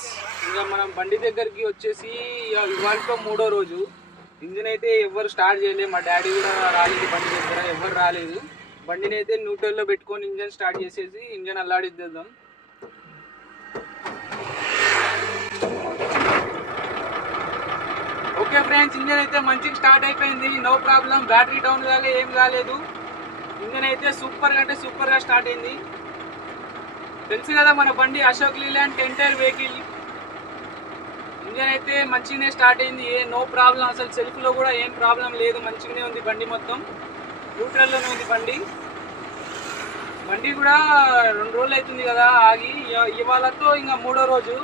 Friends ఇంకా మనం బండి దగ్గరికి వచ్చేసి ఇవాళతో మూడో రోజు. ఇంజిన్ అయితే ఎవరు స్టార్ట్ చేయలేదు. మా డాడీ కూడా రాలేదు బండి దగ్గర ఎవరు రాలేదు. బండిని అయితే న్యూట్రల్లో పెట్టుకొని ఇంజన్ స్టార్ట్ చేసేసి ఇంజన్ అల్లాడిద్దాం ఓకే ఫ్రెండ్స్ ఇంజన్ అయితే మంచిగా స్టార్ట్ అయిపోయింది. No problem. బ్యాటరీ డౌన్ కాలే ఏం కాలేదు. ఇంజన్ అయితే సూపర్ అంటే సూపర్గా స్టార్ట్ అయింది. తెలుసు కదా మన బండి Ashok Leyland ten vehicle. Engine అయితే మంచిగానే స్టార్ట్ అయింది. A no problem. అసలు సెల్ఫ్లో కూడా ఏం ప్రాబ్లం లేదు. మంచిగానే ఉంది బండి మొత్తం. న్యూట్రల్లోనే ఉంది బండి. బండి కూడా రెండు రోజులు అవుతుంది కదా ఆగి. ఇవాళతో ఇంకా మూడో రోజు.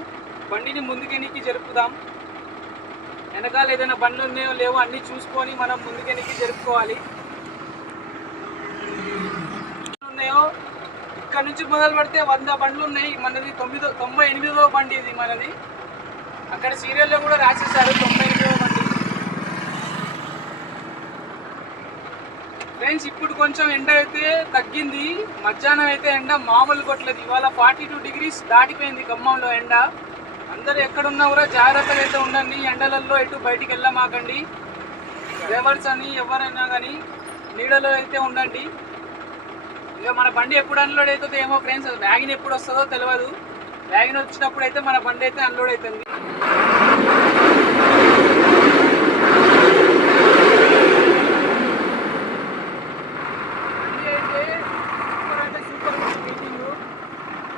బండిని ముందుకెనికి జరుపుదాం. వెనకాల ఏదైనా బండ్లు ఉన్నాయో లేవో అన్నీ చూసుకొని మనం ముందుకెనికి జరుపుకోవాలి. ఉన్నాయో ఇక్కడ నుంచి మొదలు పెడితే వంద బండ్లు ఉన్నాయి మనది తొమ్మిదో తొంభై ఎనిమిదవ బండి ఇది మనది. అక్కడ సీరియల్లో కూడా రాసేసారు తొంభై ఎనిమిదో బండి. ఫ్రెండ్స్ ఇప్పుడు కొంచెం ఎండ అయితే తగ్గింది. మధ్యాహ్నం అయితే ఎండ మామూలు కొట్టలేదు. ఇవాళ ఫార్టీ టూ డిగ్రీస్ దాటిపోయింది ఖమ్మంలో ఎండ. అందరూ ఎక్కడున్నా కూడా జాగ్రత్తగా అయితే ఉండండి. ఎండలలో ఎటు బయటికి వెళ్ళమాకండి. డ్రైవర్స్ అని ఎవరైనా కానీ నీడలో అయితే ఉండండి. ఇక మన బండి ఎప్పుడు అన్లోడ్ అవుతుందో ఏమో ఫ్రెండ్స్ వ్యాగిన్ ఎప్పుడు వస్తుందో తెలియదు వ్యాగిన్ వచ్చినప్పుడు అయితే మన బండి అయితే అన్లోడ్ అవుతుంది.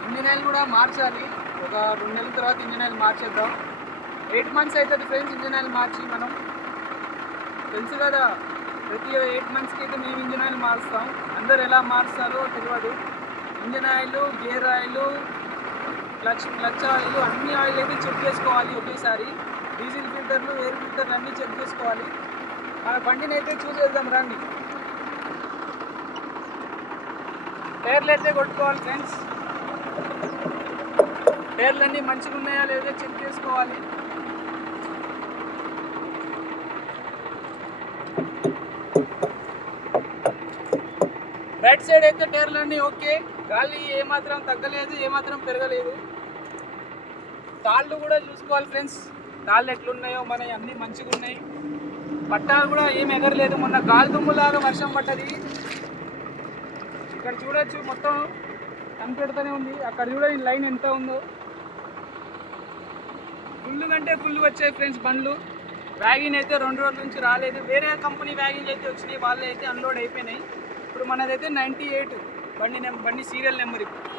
ఇంజిన్ ఆయిల్ కూడా మార్చాలి. ఒక రెండు నెలల తర్వాత ఇంజిన్ ఆయిల్ మార్చేద్దాం. ఎయిట్ మంత్స్ అవుతుంది ఫ్రెండ్స్ ఇంజిన్ ఆయిల్ మార్చి మనం. తెలుసు కదా? ప్రతి ఎయిట్ మంత్స్కి అయితే మేము ఇంజిన్ ఆయిల్ మారుస్తాం. అందరు ఎలా మారుస్తారో తెలియదు engine oil gear oil clutch clutch oil అన్ని ఆయిల్ అయితే చెక్ చేసుకోవాలి ఒకేసారి. డీజిల్ ఫిల్టర్లు ఎయిర్ ఫిల్టర్లు అన్నీ చెక్ చేసుకోవాలి. మన బండిని అయితే చూసేద్దాం రండి. టైర్లు అయితే కొట్టుకోవాలి ఫ్రెండ్స్. టైర్లు అన్నీ మంచిగా ఉన్నాయా లేదో చెక్ చేసుకోవాలి. రైట్ సైడ్ అయితే టైర్లు అన్నీ ఓకే. గాలి ఏమాత్రం తగ్గలేదు ఏమాత్రం పెరగలేదు. తాళ్ళు కూడా చూసుకోవాలి ఫ్రెండ్స్. తాళ్ళు ఎట్లున్నాయో మన అన్నీ మంచిగా ఉన్నాయి. పట్టాలు కూడా ఏం ఎగరలేదు. మొన్న గాలిదుమ్ములాగా వర్షం పడ్డది. ఇక్కడ చూడొచ్చు మొత్తం కనిపెడుతూనే ఉంది. అక్కడ చూడండి లైన్ ఎంత ఉందో. ఫుల్ కంటే ఫుల్ వచ్చాయి ఫ్రెండ్స్ బండ్లు. వ్యాగిన్ అయితే రెండు రోజుల నుంచి రాలేదు. వేరే కంపెనీ వ్యాగిన్ అయితే వచ్చినాయి. వాళ్ళు అయితే అన్లోడ్ అయిపోయినాయి. ఇప్పుడు మనదైతే నైంటీ ఎయిట్ బండి నెం బండి సీరియల్ నెంబర్ ఇప్పుడు.